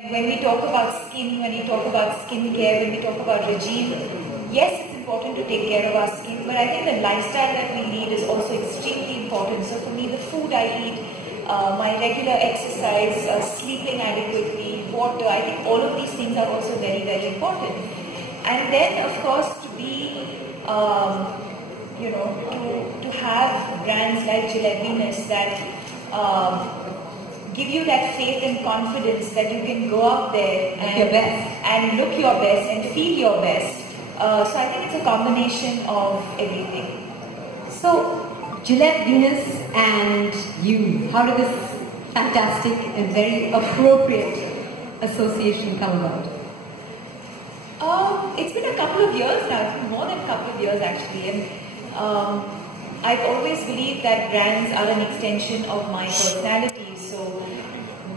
When we talk about skin, when we talk about skincare, when we talk about regime, yes, it's important to take care of our skin, but I think the lifestyle that we lead is also extremely important. So for me, the food I eat, my regular exercise, sleeping adequately, water, I think all of these things are also very, very important. And then, of course, to be, to have brands like Gillette Venus that give you that faith and confidence that you can go out there and look your best and feel your best. So I think it's a combination of everything. So Gillette Venus and you, how did this fantastic and very appropriate association come about? It's been a couple of years now, more than a couple of years actually, and I've always believed that brands are an extension of my personality. So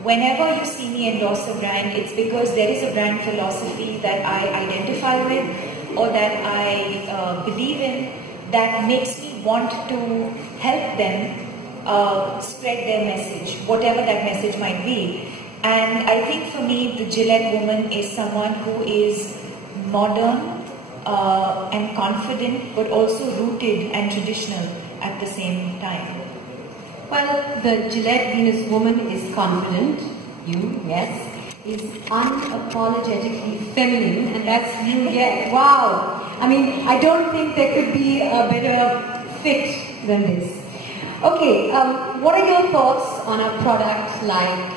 whenever you see me endorse a brand, it's because there is a brand philosophy that I identify with or that I believe in that makes me want to help them spread their message, whatever that message might be. And I think for me, the Gillette woman is someone who is modern and confident, but also rooted and traditional at the same time. Well, the Gillette Venus woman is confident, you, yes, is unapologetically feminine, and that's you, yeah, wow. I mean, I don't think there could be a better fit than this. Okay, what are your thoughts on a product like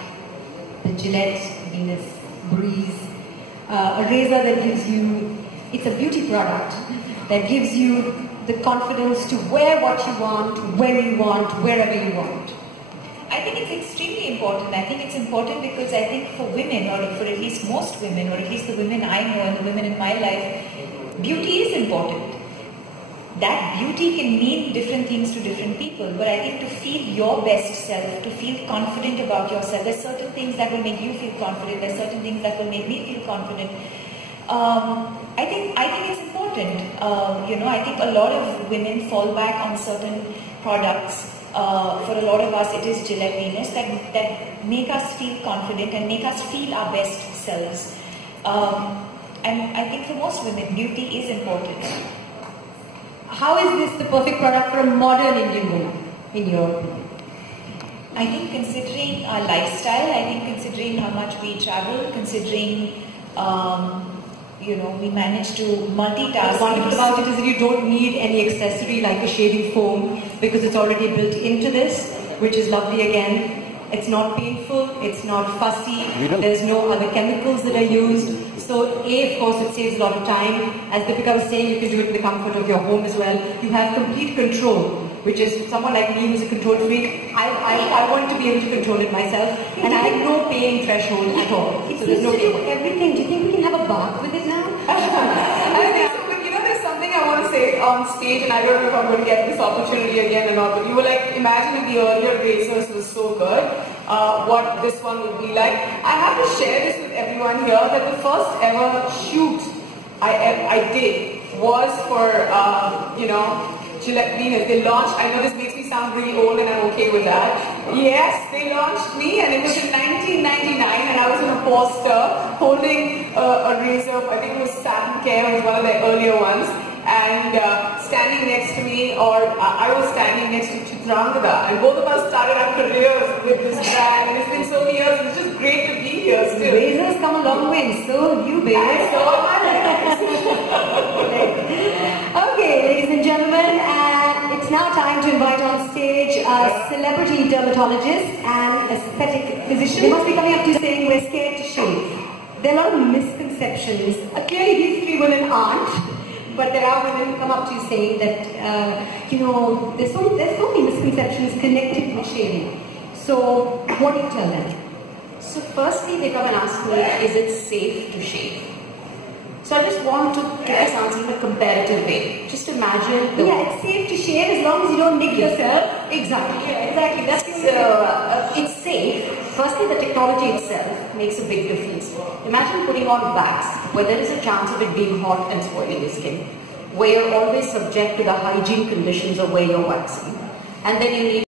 the Gillette Venus Breeze? A razor that gives you, it's a beauty product that gives you the confidence to wear what you want, when you want, wherever you want. I think it's extremely important. I think it's important because I think for women, or for at least most women, or at least the women I know and the women in my life, beauty is important. That beauty can mean different things to different people, but I think to feel your best self, to feel confident about yourself, there's certain things that will make you feel confident, there's certain things that will make me feel confident. I think it's important. I think a lot of women fall back on certain products. For a lot of us, it is Gillette Venus that make us feel confident and make us feel our best selves. And I think for most women, beauty is important. How is this the perfect product for a modern Indian woman, in your opinion? I think considering our lifestyle, I think considering how much we travel, considering we manage to multitask. The wonderful about it is that you don't need any accessory like a shaving foam because it's already built into this, which is lovely again. It's not painful, it's not fussy, there's no other chemicals that are used. So A, of course, it saves a lot of time. As Deepika was saying, you can do it in the comfort of your home as well. You have complete control, which is someone like me who's a control freak. I want to be able to control it myself, and I have no pain threshold at all. So there's no everything. Do you think we can have a bath with it now? There's something I want to say on stage, and I don't know if I'm going to get this opportunity again or not, but you were like, imagine if the earlier razors was so good, what this one would be like. I have to share this with everyone here, that the first ever shoot I did was for, Gillette Venus. They launched, I know this makes me sound really old and I'm okay with that. Yes, they launched me, and it was in 1999, and I was in a poster holding a razor. I think it was Satin Care, was one of their earlier ones, and standing next to me, or I was standing next to Chitrangada, and both of us started our careers with this brand, and it's been so many years. It's just great to be here still. Razors come a long way, and so have you, baby. And so am I. Okay, ladies and gentlemen, it's now time to invite on stage a celebrity dermatologist and aesthetic physician. They must be coming up to you saying we're scared to shave. There are a lot of misconceptions. Clearly these three women aren't, but there are women who come up to you saying that, there's so many misconceptions connected with shaving. So what do you tell them? So firstly, they come and ask me, is it safe to shave? So I just want to get this answer in a comparative way. Just imagine... it's safe to shave as long as you don't nick yourself. Exactly. Yeah, exactly. It's safe. Firstly, the technology itself makes a big difference. Imagine putting on wax, where there is a chance of it being hot and spoiling your skin, where you're always subject to the hygiene conditions of where you're waxing. And then you need